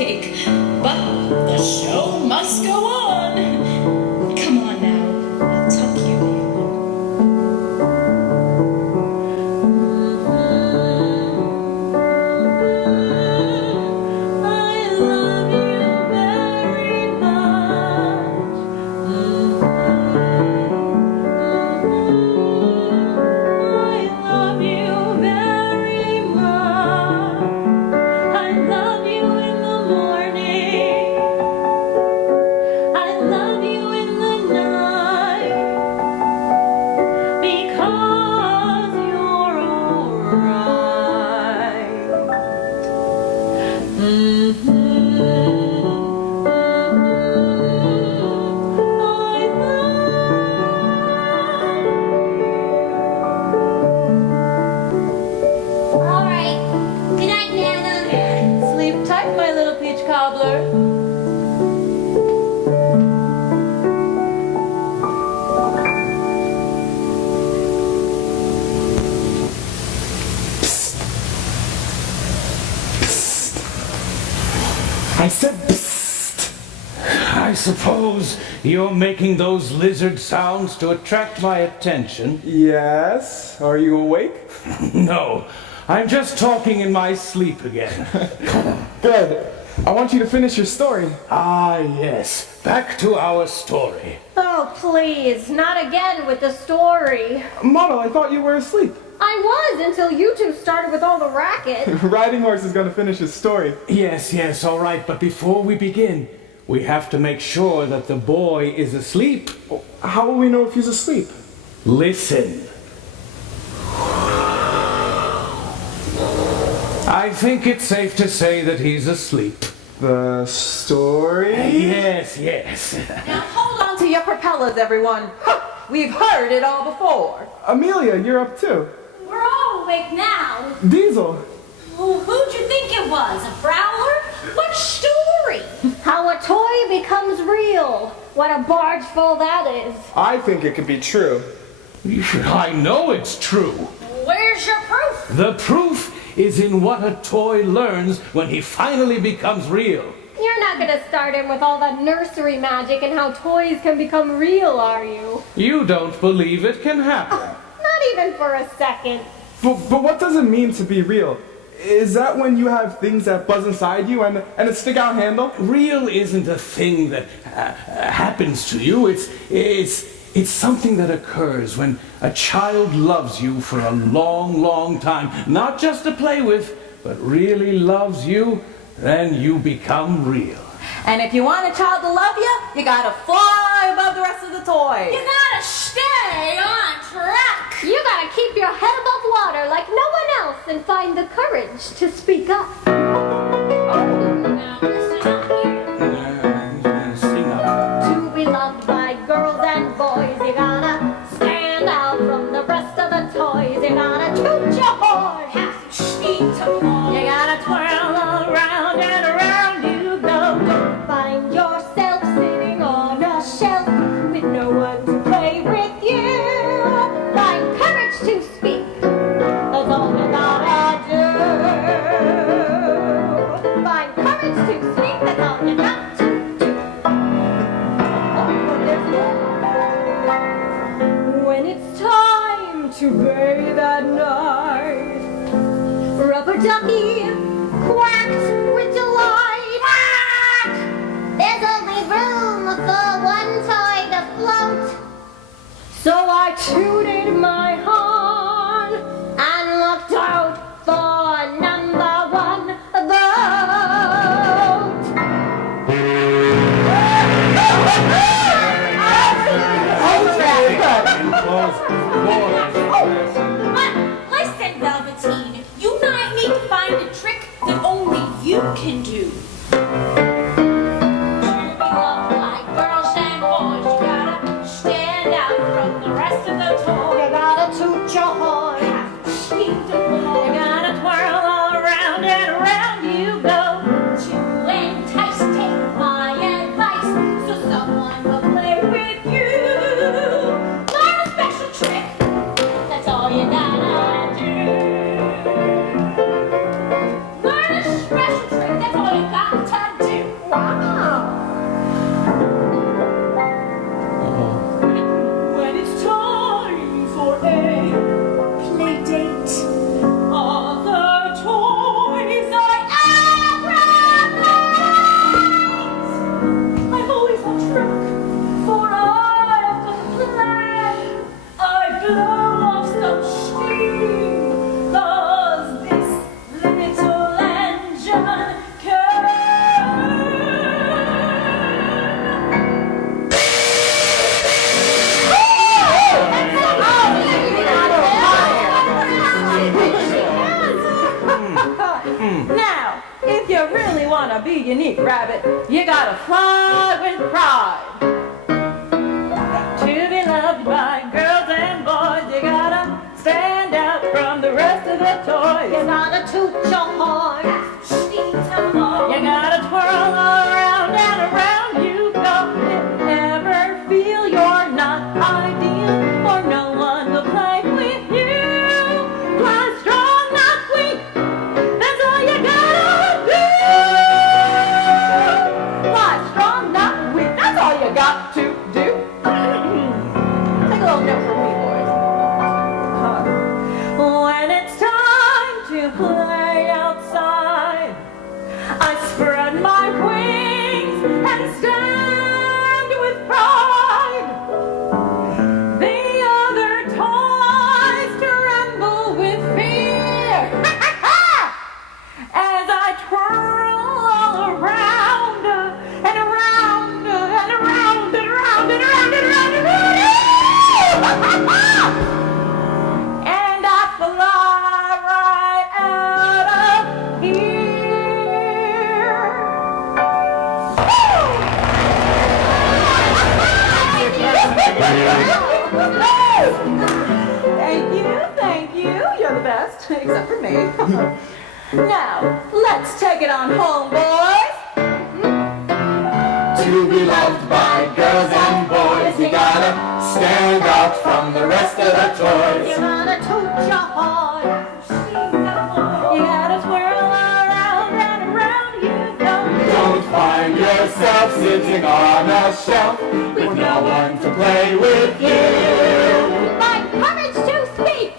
cake. But the show must go on. Come on now, I'll tuck you in. I said psst. I suppose you're making those lizard sounds to attract my attention. Yes. Are you awake? No, I'm just talking in my sleep again. Good. I want you to finish your story. Ah, yes. Back to our story. Oh, please, not again with the story. Motto, I thought you were asleep. I was until you two started with all the racket. Riding Horse is going to finish his story. Yes, all right. But before we begin, we have to make sure that the boy is asleep. How will we know if he's asleep? Listen. I think it's safe to say that he's asleep. The story? Yes. Now hold on to your propellers, everyone. We've heard it all before. Amelia, you're up too. We're all awake now. Diesel. Oh, who'd you think it was? A prowler? What story? How a toy becomes real. What a bargeful that is. I think it could be true. I know it's true. Where's your proof? The proof is in what a toy learns when he finally becomes real. You're not going to start him with all that nursery magic and how toys can become real, are you? You don't believe it can happen. Not even for a second. But what does it mean to be real? Is that when you have things that buzz inside you and a stick-out handle? Real isn't a thing that happens to you. It's something that occurs when a child loves you for a long time. Not just to play with, but really loves you. Then you become real. And if you want a child to love you, you gotta fly above the rest of the toys. You gotta stay on track. You gotta keep your head above water like no one else and find the courage to speak up. Now listen up here. Sing up. To be loved by girls and boys, you gotta stand out from the rest of the toys. You gotta toot your horn. Have some speed tomorrow. You gotta twirl around and around you go. Find yourself sitting on a shelf with no one to play with you. Find courage to speak. That's all you gotta do. Find courage to speak. That's all you got to do. Oh, but there's more. When it's time to bathe at night, rubber ducky quacked with delight. Quack! There's only room for one toy to float. So I tooted my horn and looked out for number one boat. But listen, Velveteen, you might need to find a trick that only you can do. To be loved by girls and boys, you gotta stand out from the rest of the toys. You gotta gotta fly with pride. To be loved by girls and boys, you gotta stand out from the rest of the toys. You gotta toot your horn. You gotta twirl around and around you go. If you ever feel you're not ideal, or no one will play with you, fly strong, not weak. That's all you gotta do. Fly strong, not weak. That's all you got to do. Take a little note from me, boys. When it's time to play outside, I spread my wings and stand with pride. The other toys tremble with fear as I twirl all around and around and around and around and around and around and around. And I fly right out of here. Thank you. You're the best, except for me. Now, let's take it on home, boys. To be loved by girls and boys, you gotta stand out from the rest of the You toys. gotta toot your horn. You gotta twirl around and around you go. Don't find yourself sitting on a shelf with no one to play with you. My courage to speak.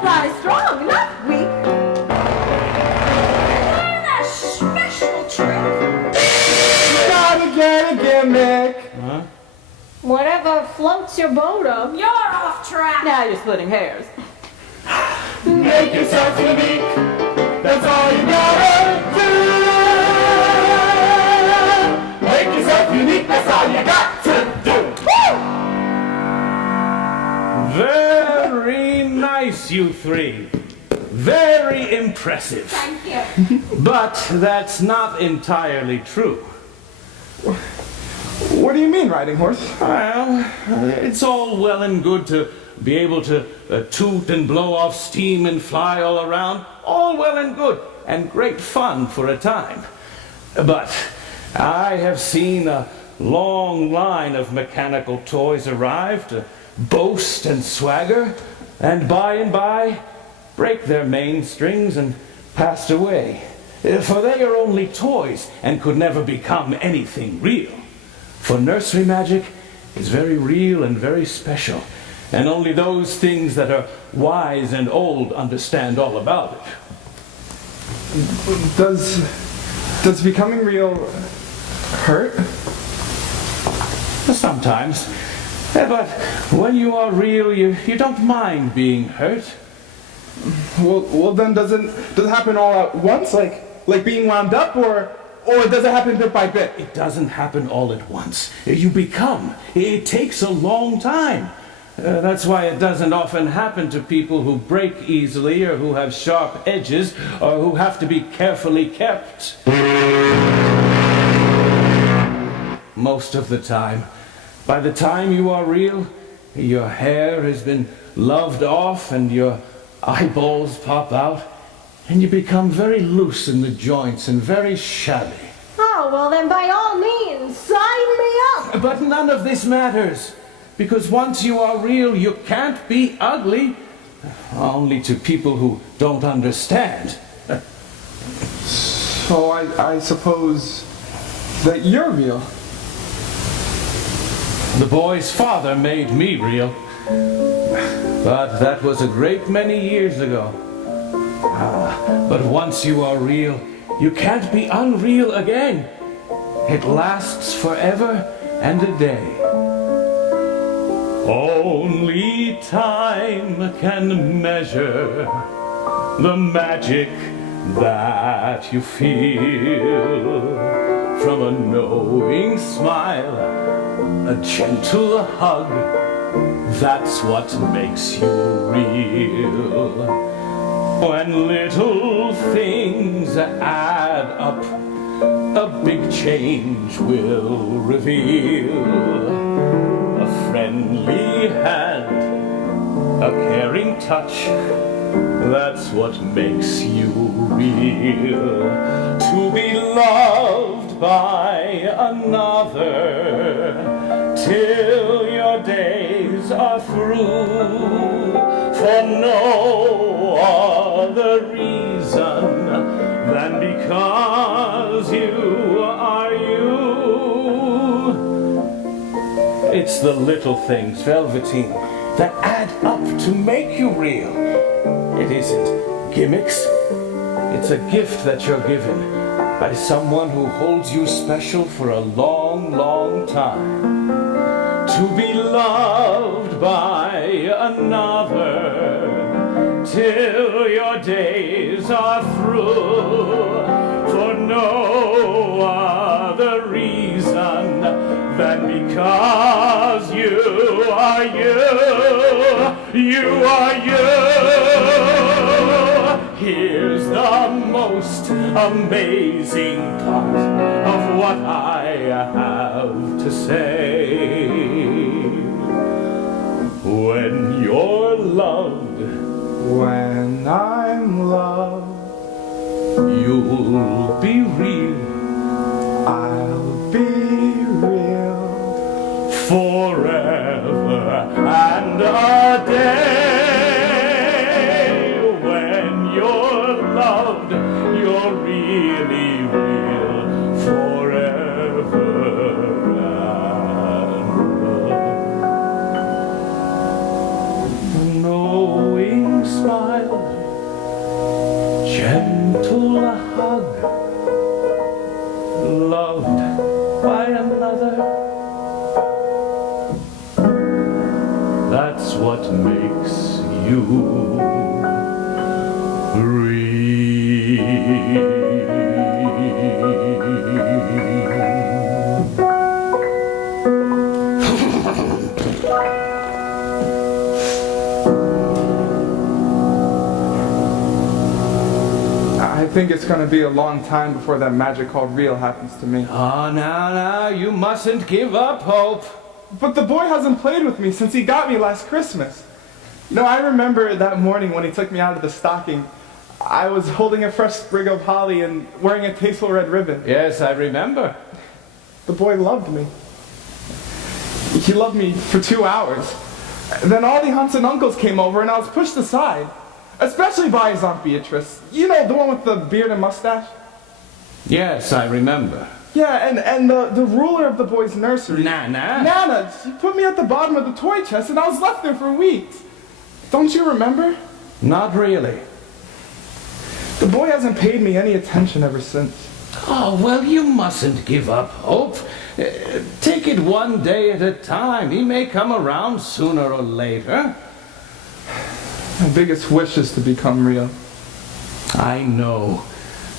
Fly strong, not weak. Learn a special trick. Gotta get a gimmick. Whatever floats your boat up. You're off track. Now you're splitting hairs. Make yourself unique. That's all you gotta do. Make yourself unique. That's all you got to do. Very nice, you three. Very impressive. Thank you. But that's not entirely true. What do you mean, riding horse? Well, it's all well and good to be able to toot and blow off steam and fly all around. All well and good, and great fun for a time. But I have seen a long line of mechanical toys arrive to boast and swagger, and by break their mainsprings and passed away. For they are only toys and could never become anything real. For nursery magic is very real and very special, and only those things that are wise and old understand all about it. Does becoming real hurt? Sometimes. But when you are real, you don't mind being hurt. Well, then does it happen all at once, like being wound up, or does it happen bit by bit? It doesn't happen all at once. You become. It takes a long time. That's why it doesn't often happen to people who break easily, or who have sharp edges, or who have to be carefully kept. Most of the time. By the time you are real, your hair has been loved off and your eyeballs pop out, and you become very loose in the joints and very shabby. Oh, well then by all means, sign me up. But none of this matters, because once you are real, you can't be ugly. Only to people who don't understand. So I suppose that you're real. The boy's father made me real. But that was a great many years ago. But once you are real, you can't be unreal again. It lasts forever and a day. Only time can measure the magic that you feel. From a knowing smile, a gentle hug, that's what makes you real. When little things add up a big change will reveal. A friendly hand, a caring touch, that's what makes you real. To be loved by another till your days are through, for no other reason than because you are you. It's the little things, Velveteen, that add up to make you real. It isn't gimmicks. It's a gift that you're given by someone who holds you special for a long, long time. To be loved by another till your days are through, for no other reason than because you are you. You are you. Here's the most amazing part of what I have to say. When you're loved, When I'm loved, you'll be real I'll be real. forever and a day. When you're loved, you're really real forever and a knowing smile, gentle hug, loved by another. That's what makes you I think it's gonna be a long time before that magic called real happens to me. Oh, now, you mustn't give up hope. But the boy hasn't played with me since he got me last Christmas. No, I remember that morning when he took me out of the stocking. I was holding a fresh sprig of holly and wearing a tasteful red ribbon. Yes, I remember. The boy loved me. He loved me for 2 hours. Then all the aunts and uncles came over and I was pushed aside. Especially by his Aunt Beatrice. You know, the one with the beard and mustache? Yes, I remember. Yeah, and the ruler of the boys' nursery. Nana? Nana, she put me at the bottom of the toy chest and I was left there for weeks. Don't you remember? Not really. The boy hasn't paid me any attention ever since. Oh, well, you mustn't give up hope. Take it one day at a time. He may come around sooner or later. My biggest wish is to become real. I know.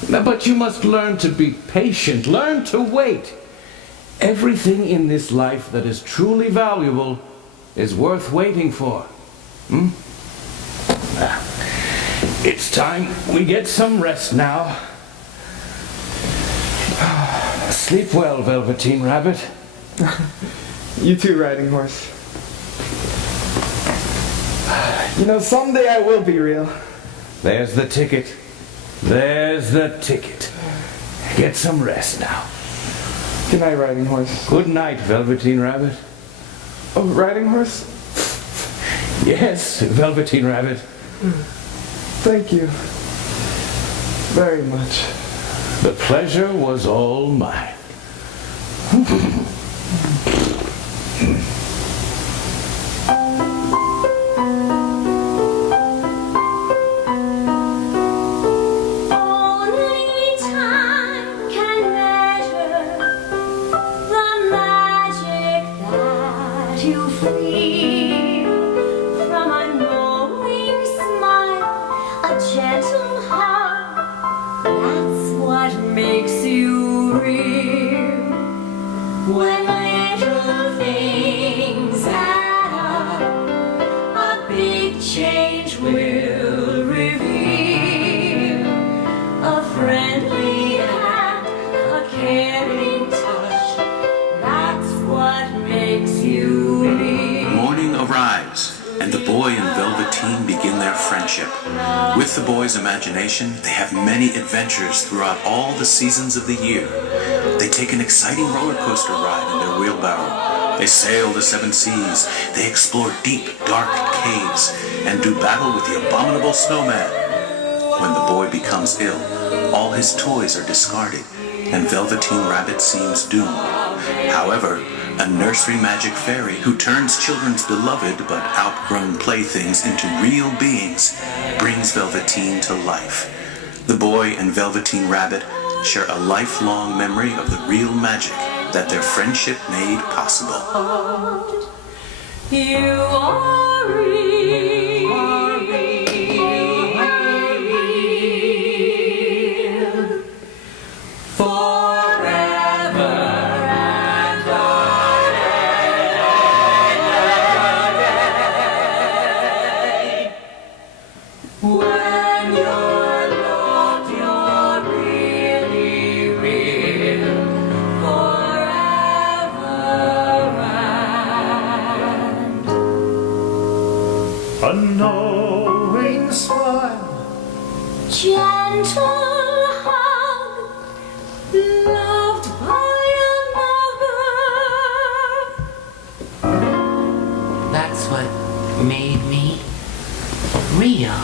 But you must learn to be patient. Learn to wait. Everything in this life that is truly valuable is worth waiting for. It's time we get some rest now. Sleep well, Velveteen Rabbit. You too, Riding Horse. You know, someday I will be real. There's the ticket. There's the ticket. Get some rest now. Good night, Riding Horse. Good night, Velveteen Rabbit. Oh, Riding Horse? Yes, Velveteen Rabbit. Thank you very much. The pleasure was all mine. Only time can measure the magic that you feel from a knowing smile, a gentle hug. That's what makes you real. When little things add up, a big change will reveal. A friendly hand, a Morning arrives, and the boy and Velveteen begin their friendship. With the boy's imagination, they have many adventures throughout all the seasons of the year. They take an exciting roller coaster ride in their wheelbarrow. They sail the seven seas. They explore deep, dark caves and do battle with the abominable snowman. When the boy becomes ill, all his toys are discarded, and Velveteen Rabbit seems doomed. However, a nursery magic fairy who turns children's beloved but outgrown playthings into real beings brings Velveteen to life. The boy and Velveteen Rabbit share a lifelong memory of the real magic that their friendship made possible. You are real. Forever and a day. When you're loved, you're really real. Forever and A knowing smile, Gentle hug, loved by another. That's what made me real.